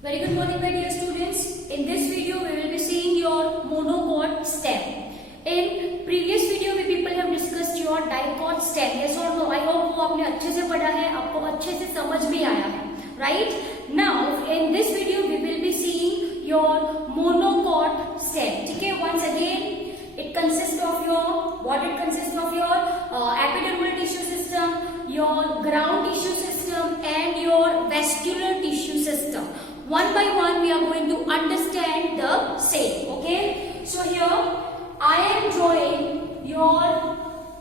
Very good morning, my dear students. In this video, we will be seeing your monocot stem. In previous video, we people have discussed your dicot stem. Yes or no? I hope वो आपने अच्छे से पढ़ा है, आपको अच्छे से समझ भी आया है, right? Now, in this video, we will be seeing your monocot stem. ठीक है? Once again, it consists of your epidermal tissue system, your ground tissue system, and your vascular tissue system. One by one we are going to understand the same. Okay, so here I am drawing your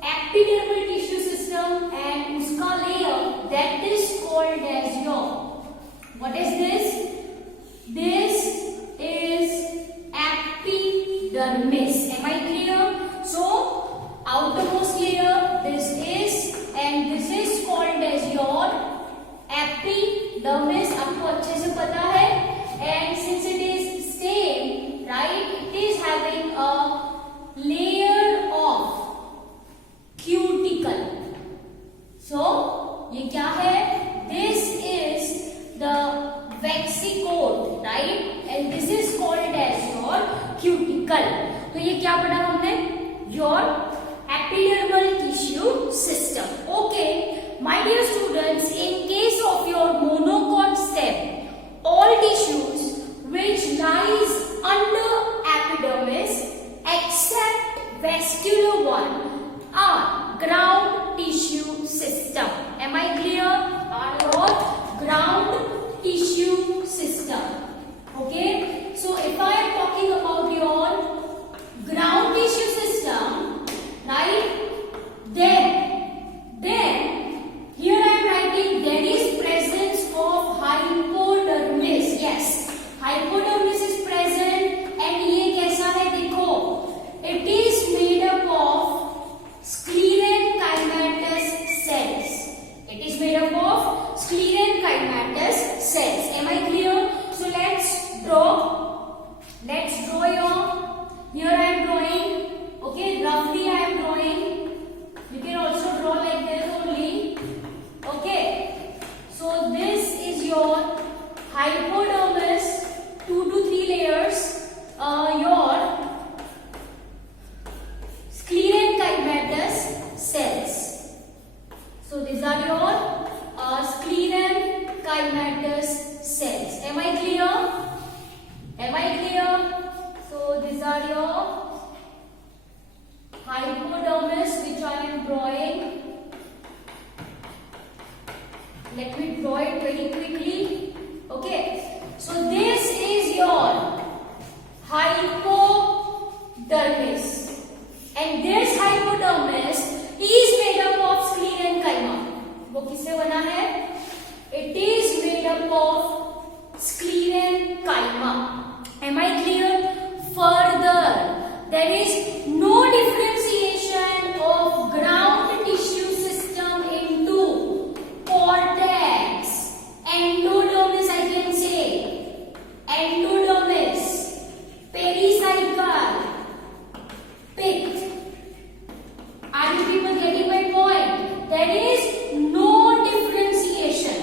epidermal tissue system and uska layer that is called as your, what is this? This is epidermis. Am I clear? So outermost layer this is, and this is called as your epidermis. आपको अच्छे से पता है, and since it is same, right, it is having a layer of cuticle. So ये क्या है? This is the vesicle, right, and this is called as your cuticle. तो ये क्या पढ़ा हमने? Your epidermal tissue system. Okay, my dear students, in case of your monocot stem, all tissues which lies under epidermis except vascular one are ground tissue system. Am I clear? Are your ground tissue system. Okay, so if I am talking about your ground tissue system, right, then here I am writing there is presence of hypodermis. Yes, hypodermis is present, and ये कैसा है देखो, it is made up of sclerenchymatous cells. It is made up of sclerenchymatous cells. Am I clear? So let's draw your, here I am drawing, okay, roughly I am drawing. You can also draw like this only. Okay, so this is your hypodermis, 2 to 3 layers, your sclerenchymatous cells. So these are your sclerenchymatous cells. Am I clear? Am I clear? So these are your hypodermis which I am drawing. Let me draw it very quickly. Okay, so this is your hypodermis, and this hypodermis is made up of sclerenchyma. वो किससे बना है? It is made up of sclerenchyma. Am I clear? Further, there is no differentiation of ground tissue system into cortex, endodermis, I can say, endodermis, pericycle, pith. Are you people getting my point? There is no differentiation.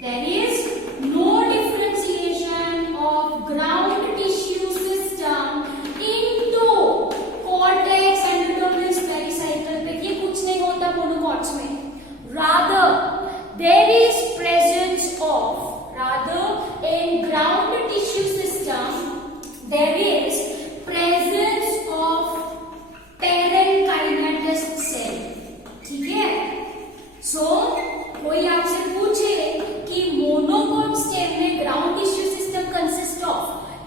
There is no differentiation of ground tissue system into cortex, endodermis, pericycle, pith. ये कुछ नहीं होता monocots में. Rather, there is presence of, in ground tissue system, there is presence of parenchymatous cell. ठीक है? So, कोई आपसे पूछे कि monocot stem में ground tissue system consist of,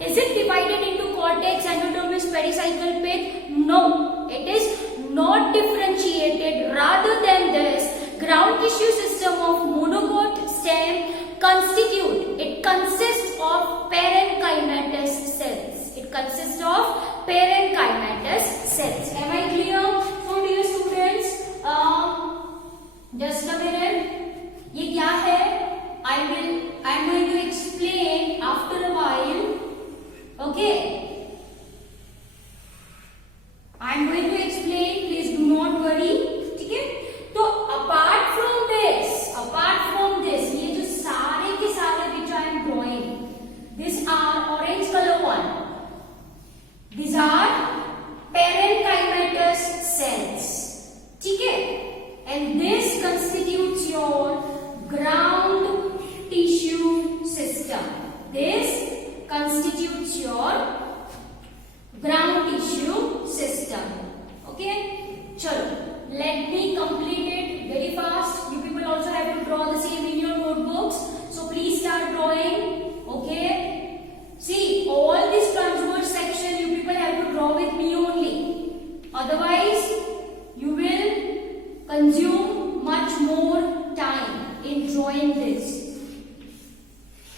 is it divided into cortex, endodermis, pericycle, pith? No, it is not differentiated. Rather than this, ground tissue system of monocot stem consists of parenchymatous cells. It consists of parenchymatous cells. Am I clear? So dear students, just a minute. ये क्या है? I'm going to explain after a while. Okay. I'm going to explain. Please do not worry. ठीक है? तो apart from this, ये जो सारे के सारे which I am drawing, tissue system. This constitutes your ground tissue system. Okay, chalo, let me complete it very fast. You people also have to draw the same in your notebooks, so please start drawing. Okay, see, all this transverse section you people have to draw with me only, otherwise you will consume much more time in drawing this,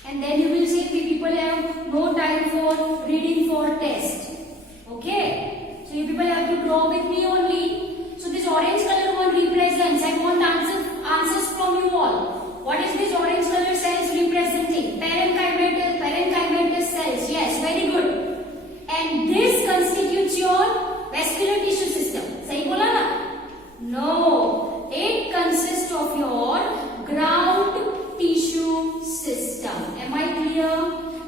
and then you will say people have no time for reading for test. Okay, so you people have to draw with me only. So this orange color one represents, I want answers from you all. What is this orange color cells representing? Parenchymatous cells. Yes, very good. And this constitutes your vascular tissue system. सही बोला ना? No, it consists of your ground tissue system. Am I clear?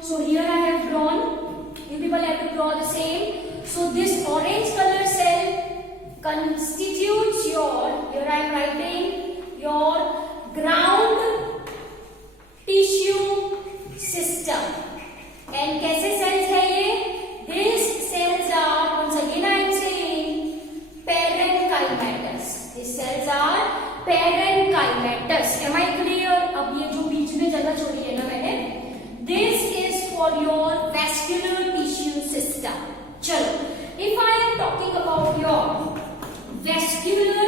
So here I have drawn. You people have to draw the same. So this orange color cell constitutes your, here I am writing, your ground tissue system. And कैसे cells है ये? These cells are, once again I am saying, parenchymatous. These cells are parenchymatous. Am I clear? अब ये जो बीच में जगह छोड़ी है ना मैंने, this is for your vascular tissue system. चलो, if I am talking about your vascular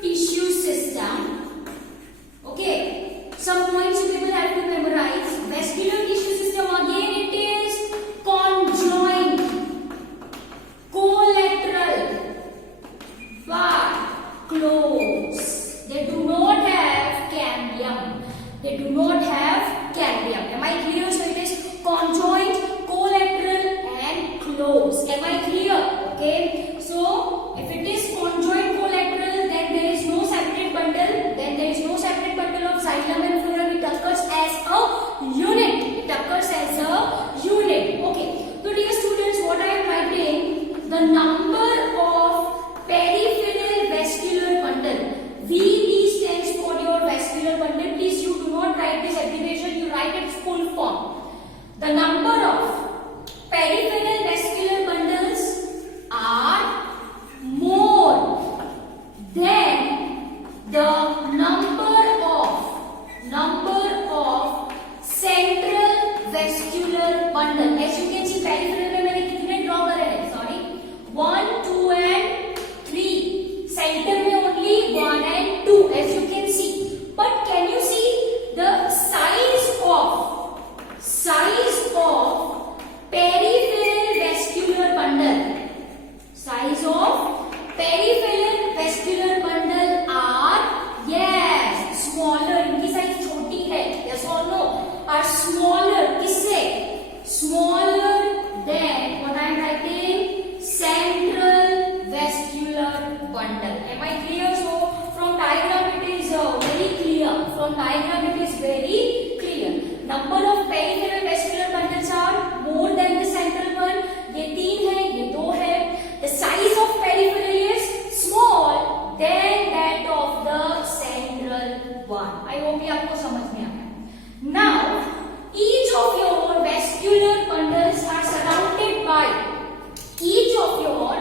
tissue system, okay, some points you people have to memorize. Vascular tissue system, again it is conjoined, collateral, but close. They do not have cambium. They do not have cambium. Am I clear? So it is conjoined, collateral and close. Am I clear? Okay. So if it is conjoined collateral, then there is no separate bundle. Then there is no separate bundle of xylem and phloem. It occurs as a unit. It occurs as a unit. Okay. So dear students, what I am writing, the number of peripheral vascular bundle. VB stands for your vascular bundle. Please, you do not write this abbreviation. You write its full form. The number of peripheral vascular bundles are more than the number of central vascular bundle. As you can see, peripheral में मैंने कितने draw करे हैं? Sorry, 1, 2 and 3. Center में only 1 and 2. As you can see. But can you see the size of peripheral vascular bundle? Size of peripheral vascular bundle are, yes, smaller. इनकी size छोटी है. Yes or no? Are smaller. किससे? Smaller than what I am writing, central vascular bundle. Am I clear? So from diagram it is very clear. From diagram it is very clear. Number of peripheral vascular bundles are more than the central one. ये 3 है, ये 2 है. The size of peripheral is small than that of the central one. I hope ये आपको समझ में आ गया. Now, each of your vascular bundles are surrounded by. Each of your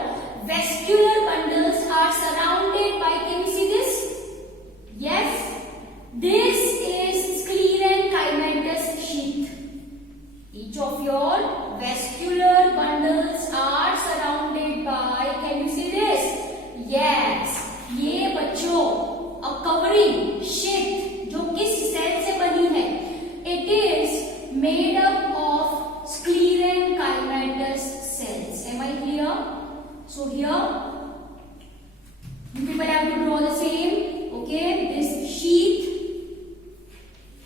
vascular bundles are surrounded by. Can you see this? Yes. This is sclerenchymatous sheath. Each of your vascular bundles are surrounded by. Can you see this? Yes. ये बच्चों a covering sheath जो किस cell से बनी है? It is made up of sclerenchymatous cells. Am I clear? So here you people have to draw the same. Okay, this sheath,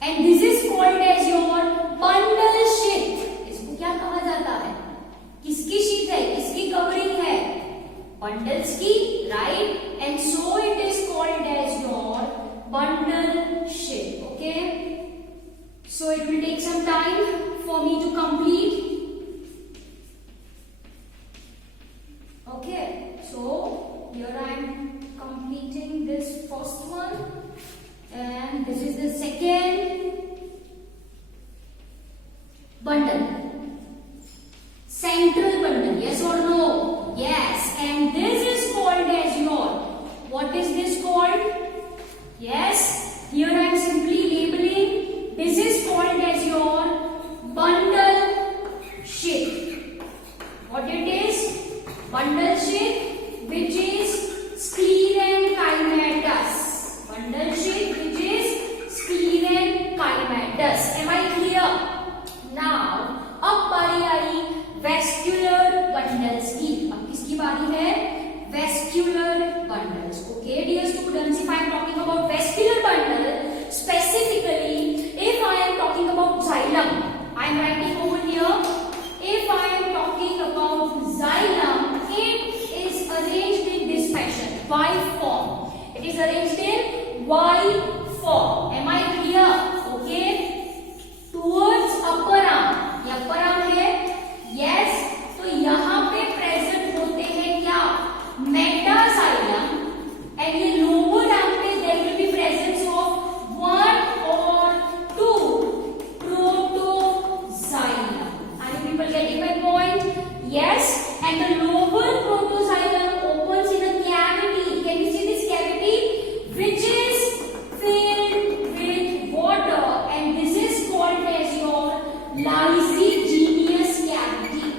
and this is called as your bundle sheath. इसको क्या कहा जाता है? किसकी sheath है? किसकी covering है? Bundles की, right? And so it is called as your bundle sheath. Okay. So it will take some time for me to complete. Okay. So here I am completing this first one, and this is the second. bundle. Central bundle, yes or no? Yes. And this is called as your, what is this called? Yes, here I am simply labeling. This is called as your bundle sheath. What it is? Bundle sheath, which is sclerenchymatous. Bundle sheath, which is sclerenchymatous. Am I clear? Now, अब बारी आई vascular bundles की. अब किसकी बारी है? Vascular bundles. Okay, dear students, if I am talking about vascular bundle, specifically, if I am talking about xylem, I am writing over here. If I am talking about xylem, it is arranged in this fashion, Y form. It is arranged in Y form. Am I clear? Okay. Towards upper arm. ये upper arm है. Yes. तो यहाँ पे present होते हैं क्या? Metaxylem. And ये lower arm पे there will be presence of one or two protoxylem. Are you people getting my point? Yes. And the lower protoxylem opens in a cavity. Can you see this cavity? Which is filled with water, and this is called as your lysigenous cavity.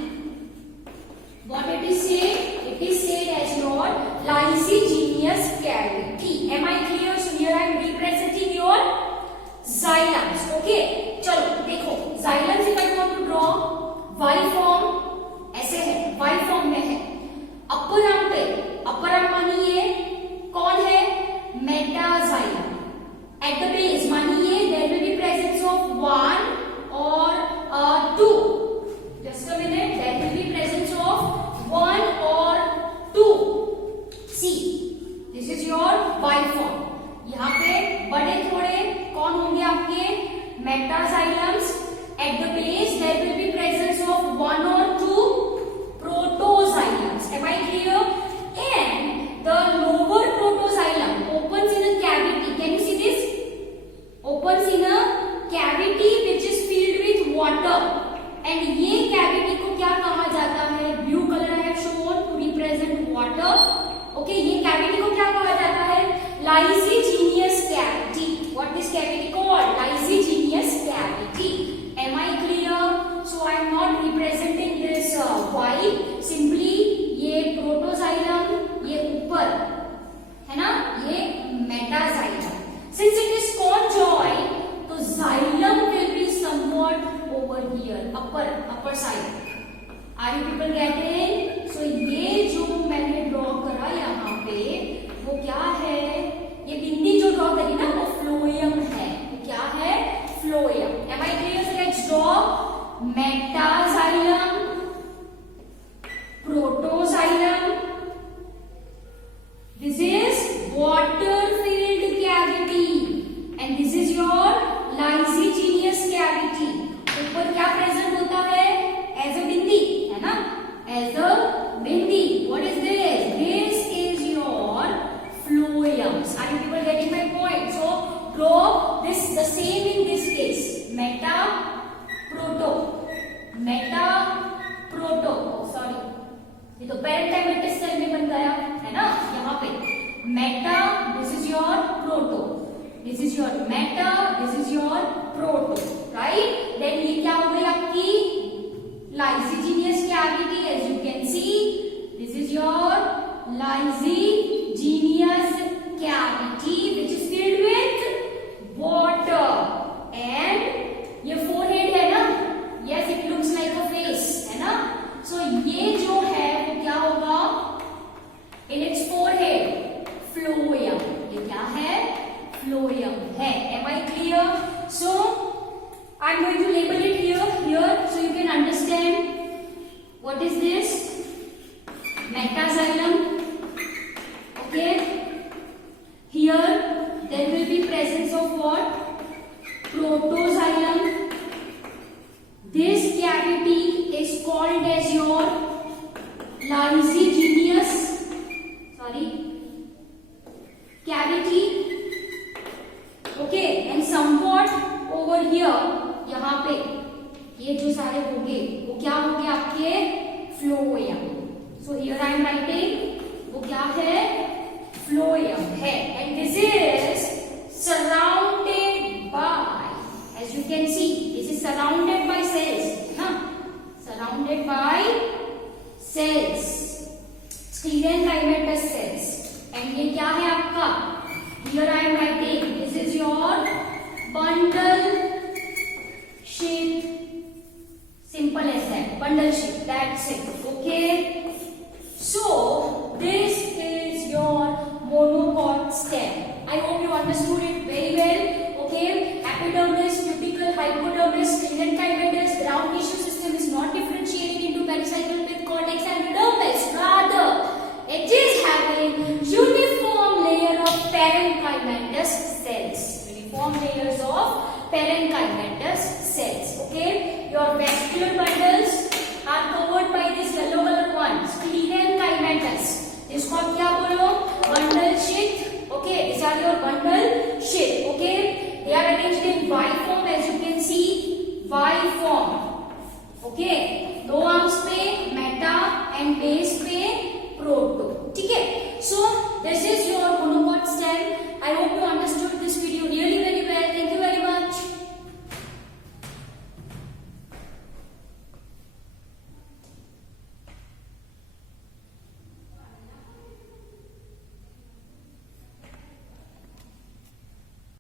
What it is said? It is said as your lysigenous cavity. Am I clear? So here I am representing your xylems. Okay. चलो देखो xylems if I want to draw Y form ऐसे है, Y form में है. Upper arm पे, upper arm मानिए कौन है? मेटाजाइलम. At the base मानिए there will be presence of one or two. Just a minute. There will be presence of one or two. See, this is your Y form. यहाँ पे बड़े थोड़े कौन होंगे आपके? मेटाजाइलम्स. At the base there will be presence of one or two protoxylem. Am I clear? And the lower protoxylem opens in a cavity. Can you see this? Opens in a cavity which is filled with water. And ये cavity को क्या कहा जाता है? Blue color I have shown to represent water. Okay, ये cavity को क्या कहा जाता है? Lysigenous cavity. What is cavity called? Lysigenous cavity. Am I clear? So I am not representing this Y. Simply ये protoxylem, ये ऊपर है ना? ये metaxylem. Since it is conjoined, तो xylem will be somewhat over here, upper side. Are you people getting? So ये जो मैंने ड्रॉ करा यहाँ पे वो क्या है? ये बिंदी जो ड्रॉ करी ना वो फ्लोएम है. वो क्या है? Phloem. Am I clear? So let's draw metaxylem, protoxylem. This is water-filled cavity, and this is your lysigenous cavity. ऊपर क्या प्रेजेंट होता है? As a बिंदी, है ना? As a bindi. What is this? This is your phloems. Are you people getting my point? So draw this the same in this case. Meta, proto. Meta, proto. Oh, sorry. ये तो पेरेंटाइमेटिस cell में बन गया है ना? यहाँ पे Meta. This is your proto. This is your meta. This is your proto. Right? Then ये क्या हो गई आपकी? Lysigenous cavity. As you can see, this is your lysigenous cavity, which is filled with water. And ये forehead है ना? Yes, it looks like a face, है ना? So ये जो है वो क्या होगा? In its forehead, phloem. ये क्या है? Phloem है. Am I clear? So I am going to label it here, so you can understand what is this? Metaxylem. Okay. Here ये जो सारे होंगे वो क्या होंगे आपके phloem. So here I am writing वो क्या है फ्लोएम है and this is surrounded by as you can see this is surrounded by cells ना surrounded by cells sclerenchymatous cells and ये क्या है आपका here I am writing this is your bundle shape simple as that bundle shape that's it okay so this is your monocot stem I hope you understood it very well okay epidermis cuticle hypodermis sclerenchymatous ground tissue system is not differentiated into pericycle with cortex and dermis rather it is having uniform layer of parenchymatous cells form layers of parenchymatous cells okay your vascular bundles are covered by this yellow color one sclerenchymatous इसको आप क्या बोलो bundle sheath okay these are your bundle sheath okay they are arranged in Y form as you can see Y form okay दो arms पे meta and base पे proto ठीक है so this is your monocot stem I hope you understood